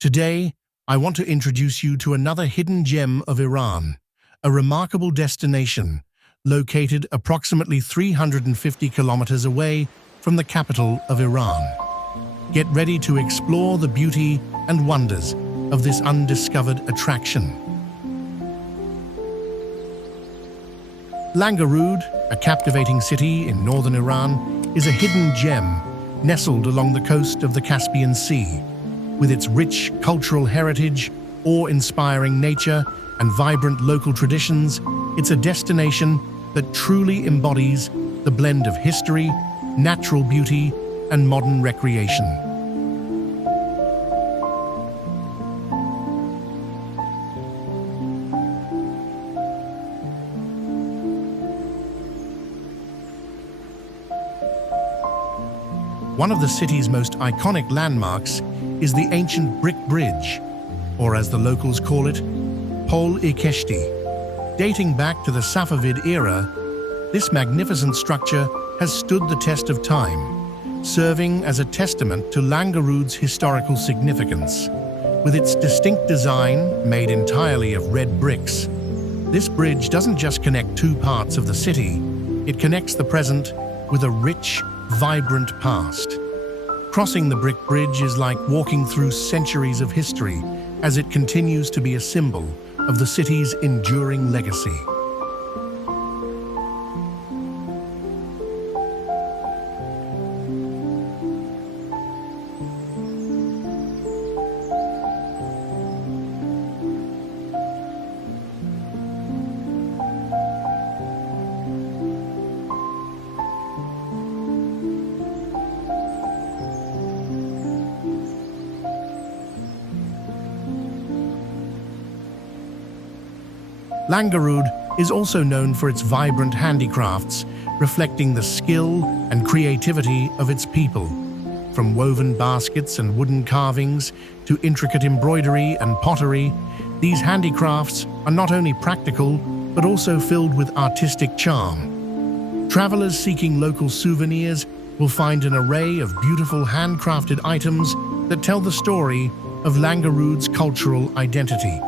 Today, I want to introduce you to another hidden gem of Iran, a remarkable destination located approximately 350 kilometers away from the capital of Iran. Get ready to explore the beauty and wonders of this undiscovered attraction. Langarud, a captivating city in northern Iran, is a hidden gem nestled along the coast of the Caspian Sea. With its rich cultural heritage, awe-inspiring nature, and vibrant local traditions, it's a destination that truly embodies the blend of history, natural beauty, and modern recreation. One of the city's most iconic landmarks is the ancient brick bridge, or as the locals call it, Pol-i-Keshti. Dating back to the Safavid era, this magnificent structure has stood the test of time, serving as a testament to Langarud's historical significance. With its distinct design, made entirely of red bricks, this bridge doesn't just connect two parts of the city, it connects the present with a rich, vibrant past. Crossing the brick bridge is like walking through centuries of history, as it continues to be a symbol of the city's enduring legacy. Langarud is also known for its vibrant handicrafts, reflecting the skill and creativity of its people. From woven baskets and wooden carvings to intricate embroidery and pottery, these handicrafts are not only practical, but also filled with artistic charm. Travelers seeking local souvenirs will find an array of beautiful handcrafted items that tell the story of Langarud's cultural identity.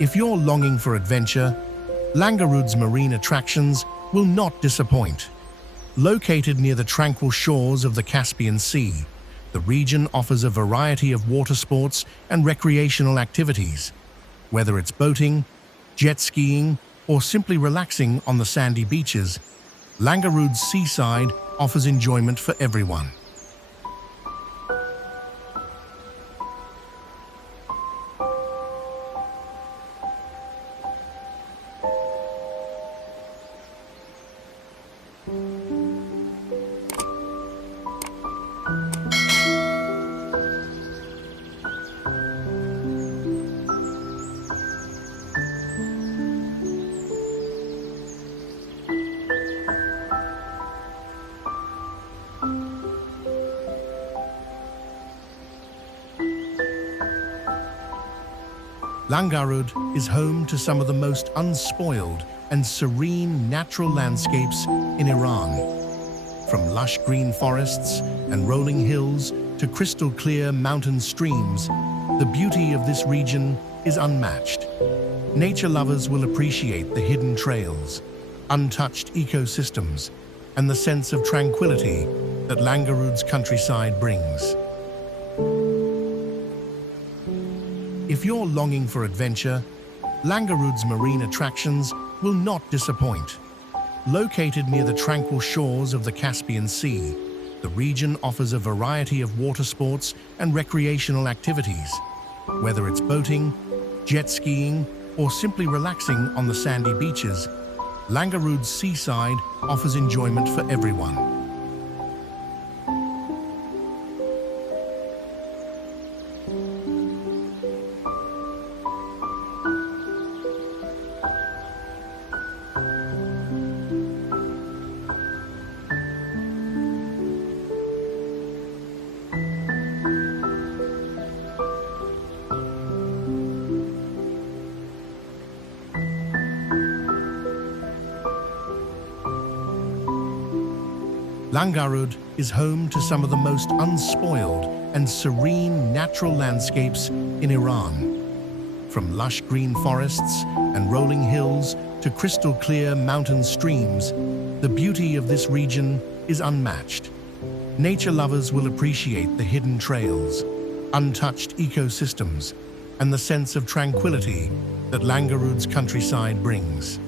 If you're longing for adventure, Langarud's marine attractions will not disappoint. Located near the tranquil shores of the Caspian Sea, the region offers a variety of water sports and recreational activities. Whether it's boating, jet skiing, or simply relaxing on the sandy beaches, Langarud's seaside offers enjoyment for everyone. Langarud is home to some of the most unspoiled and serene natural landscapes in Iran. From lush green forests and rolling hills to crystal clear mountain streams, the beauty of this region is unmatched. Nature lovers will appreciate the hidden trails, untouched ecosystems, and the sense of tranquility that Langarud's countryside brings. If you're longing for adventure, Langarud's marine attractions will not disappoint. Located near the tranquil shores of the Caspian Sea, the region offers a variety of water sports and recreational activities. Whether it's boating, jet skiing, or simply relaxing on the sandy beaches, Langarud's seaside offers enjoyment for everyone. Langarud is home to some of the most unspoiled and serene natural landscapes in Iran. From lush green forests and rolling hills to crystal clear mountain streams, the beauty of this region is unmatched. Nature lovers will appreciate the hidden trails, untouched ecosystems, and the sense of tranquility that Langarud's countryside brings.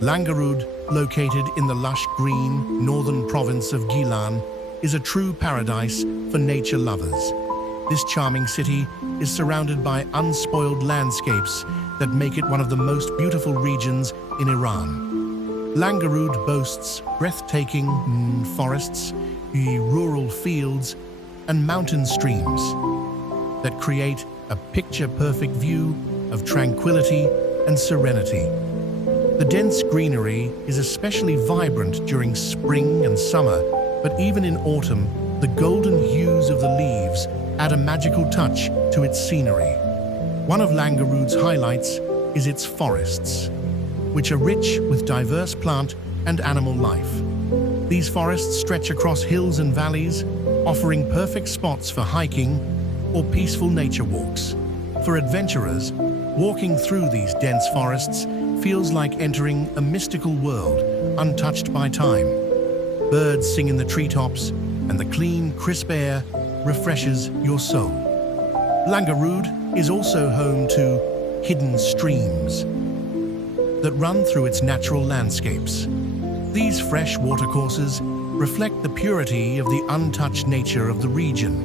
Langarud, located in the lush green northern province of Gilan, is a true paradise for nature lovers. This charming city is surrounded by unspoiled landscapes that make it one of the most beautiful regions in Iran. Langarud boasts breathtaking forests, rural fields, and mountain streams that create a picture-perfect view of tranquility and serenity. The dense greenery is especially vibrant during spring and summer, but even in autumn, the golden hues of the leaves add a magical touch to its scenery. One of Langarud's highlights is its forests, which are rich with diverse plant and animal life. These forests stretch across hills and valleys, offering perfect spots for hiking or peaceful nature walks. For adventurers, walking through these dense forests feels like entering a mystical world untouched by time. Birds sing in the treetops, and the clean, crisp air refreshes your soul. Langarud is also home to hidden streams that run through its natural landscapes. These fresh watercourses reflect the purity of the untouched nature of the region.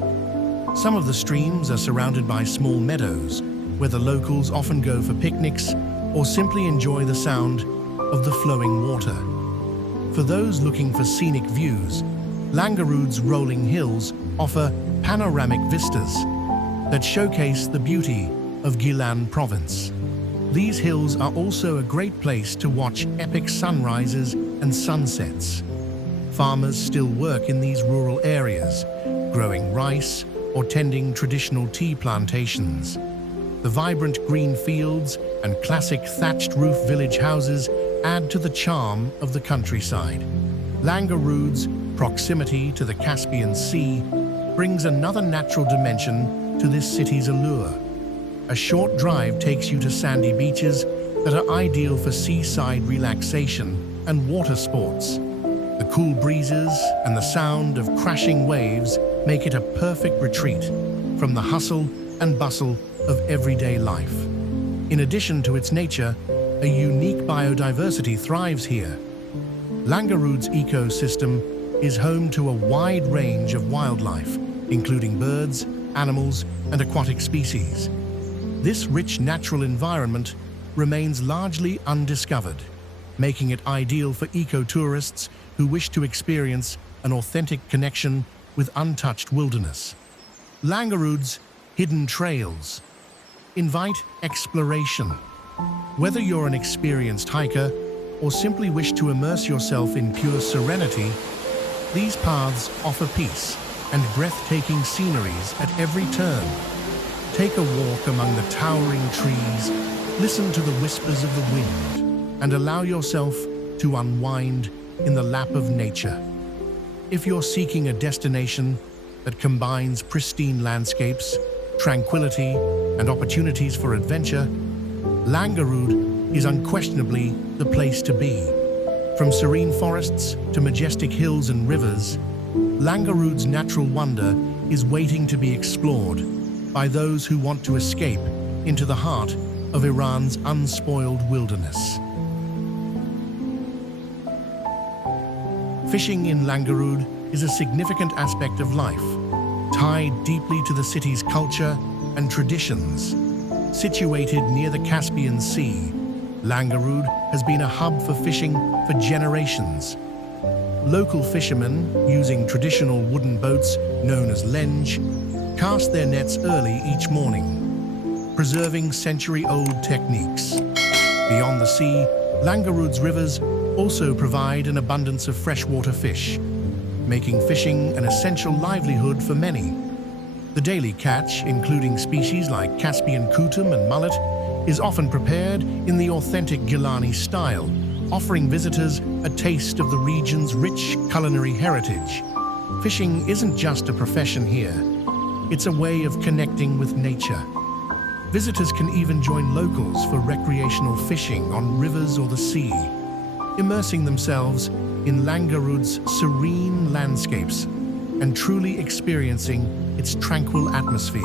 Some of the streams are surrounded by small meadows, where the locals often go for picnics or simply enjoy the sound of the flowing water. For those looking for scenic views, Langarud's rolling hills offer panoramic vistas that showcase the beauty of Gilan province. These hills are also a great place to watch epic sunrises and sunsets. Farmers still work in these rural areas, growing rice or tending traditional tea plantations. The vibrant green fields and classic thatched roof village houses add to the charm of the countryside. Langarud's proximity to the Caspian Sea brings another natural dimension to this city's allure. A short drive takes you to sandy beaches that are ideal for seaside relaxation and water sports. The cool breezes and the sound of crashing waves make it a perfect retreat from the hustle and bustle of everyday life. In addition to its nature, a unique biodiversity thrives here. Langarud's ecosystem is home to a wide range of wildlife, including birds, animals, and aquatic species. This rich natural environment remains largely undiscovered, making it ideal for eco-tourists who wish to experience an authentic connection with untouched wilderness. Langarud's hidden trails invite exploration. Whether you're an experienced hiker or simply wish to immerse yourself in pure serenity, these paths offer peace and breathtaking sceneries at every turn. Take a walk among the towering trees, listen to the whispers of the wind, and allow yourself to unwind in the lap of nature. If you're seeking a destination that combines pristine landscapes, tranquility, and opportunities for adventure, Langarud is unquestionably the place to be. From serene forests to majestic hills and rivers, Langarud's natural wonder is waiting to be explored by those who want to escape into the heart of Iran's unspoiled wilderness. Fishing in Langarud is a significant aspect of life, tied deeply to the city's culture and traditions. Situated near the Caspian Sea, Langarud has been a hub for fishing for generations. Local fishermen, using traditional wooden boats known as lenge, cast their nets early each morning, preserving century-old techniques. Beyond the sea, Langarud's rivers also provide an abundance of freshwater fish, making fishing an essential livelihood for many. The daily catch, including species like Caspian kutum and mullet, is often prepared in the authentic Gilani style, offering visitors a taste of the region's rich culinary heritage. Fishing isn't just a profession here, it's a way of connecting with nature. Visitors can even join locals for recreational fishing on rivers or the sea, immersing themselves in Langarud's serene landscapes and truly experiencing its tranquil atmosphere.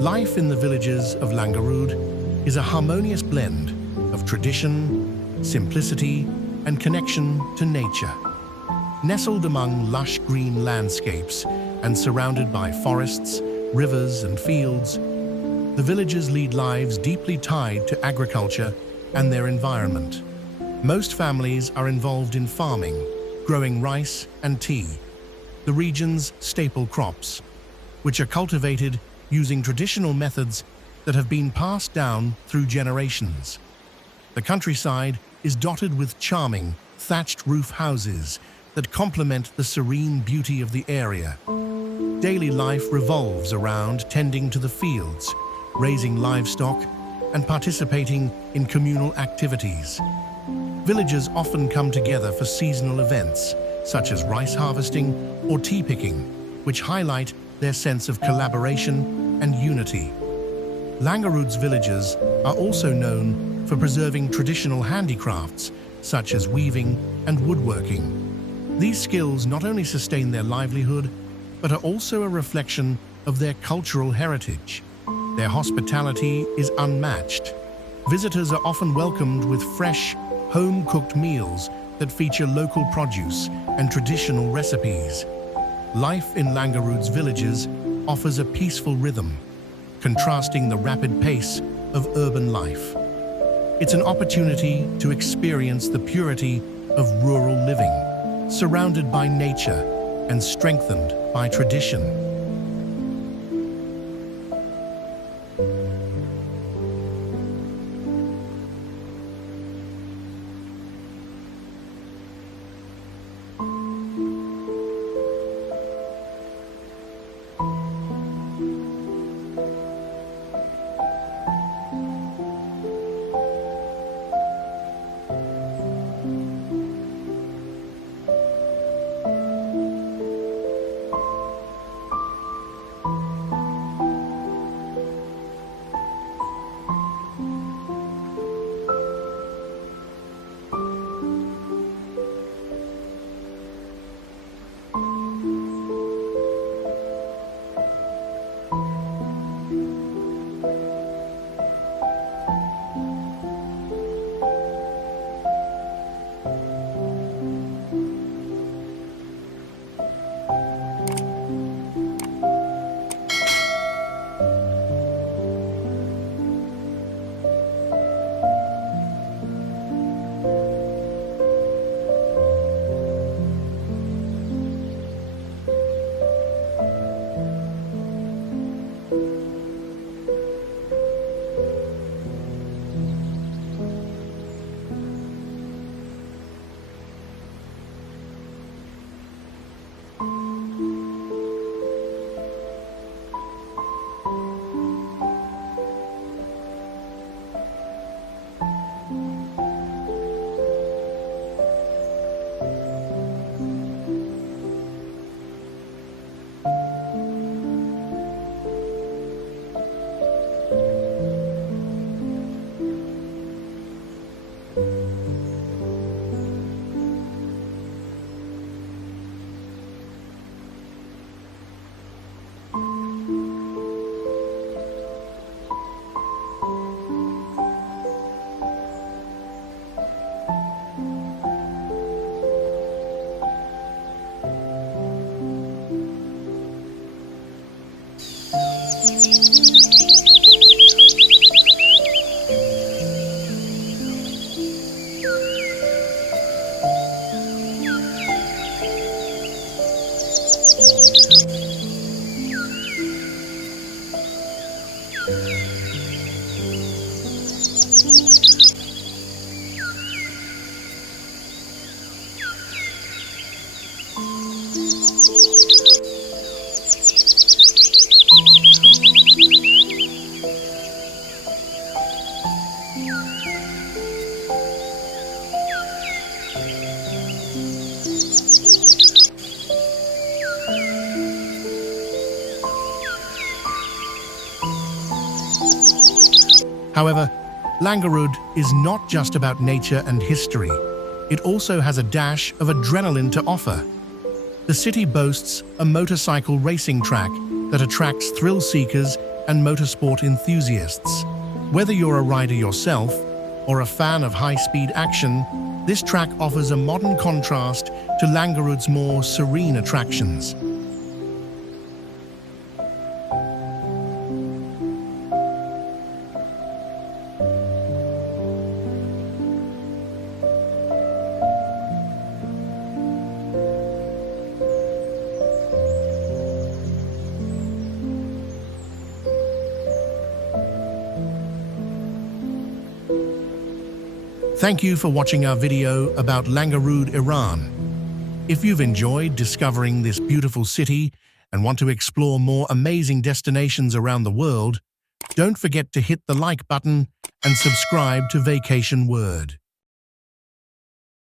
Life in the villages of Langarud is a harmonious blend of tradition, simplicity, and connection to nature. Nestled among lush green landscapes and surrounded by forests, rivers, and fields, the villages lead lives deeply tied to agriculture and their environment. Most families are involved in farming, growing rice and tea, the region's staple crops, which are cultivated using traditional methods that have been passed down through generations. The countryside is dotted with charming, thatched roof houses that complement the serene beauty of the area. Daily life revolves around tending to the fields, raising livestock, and participating in communal activities. Villagers often come together for seasonal events, such as rice harvesting or tea picking, which highlight their sense of collaboration and unity. Langarud's villages are also known for preserving traditional handicrafts, such as weaving and woodworking. These skills not only sustain their livelihood, but are also a reflection of their cultural heritage. Their hospitality is unmatched. Visitors are often welcomed with fresh, home-cooked meals that feature local produce and traditional recipes. Life in Langarud's villages offers a peaceful rhythm, contrasting the rapid pace of urban life. It's an opportunity to experience the purity of rural living, surrounded by nature and strengthened by tradition. However, Langarud is not just about nature and history. It also has a dash of adrenaline to offer. The city boasts a motorcycle racing track that attracts thrill seekers and motorsport enthusiasts. Whether you're a rider yourself or a fan of high-speed action, this track offers a modern contrast to Langarud's more serene attractions. Thank you for watching our video about Langarud, Iran. If you've enjoyed discovering this beautiful city and want to explore more amazing destinations around the world, don't forget to hit the like button and subscribe to Vacation Word.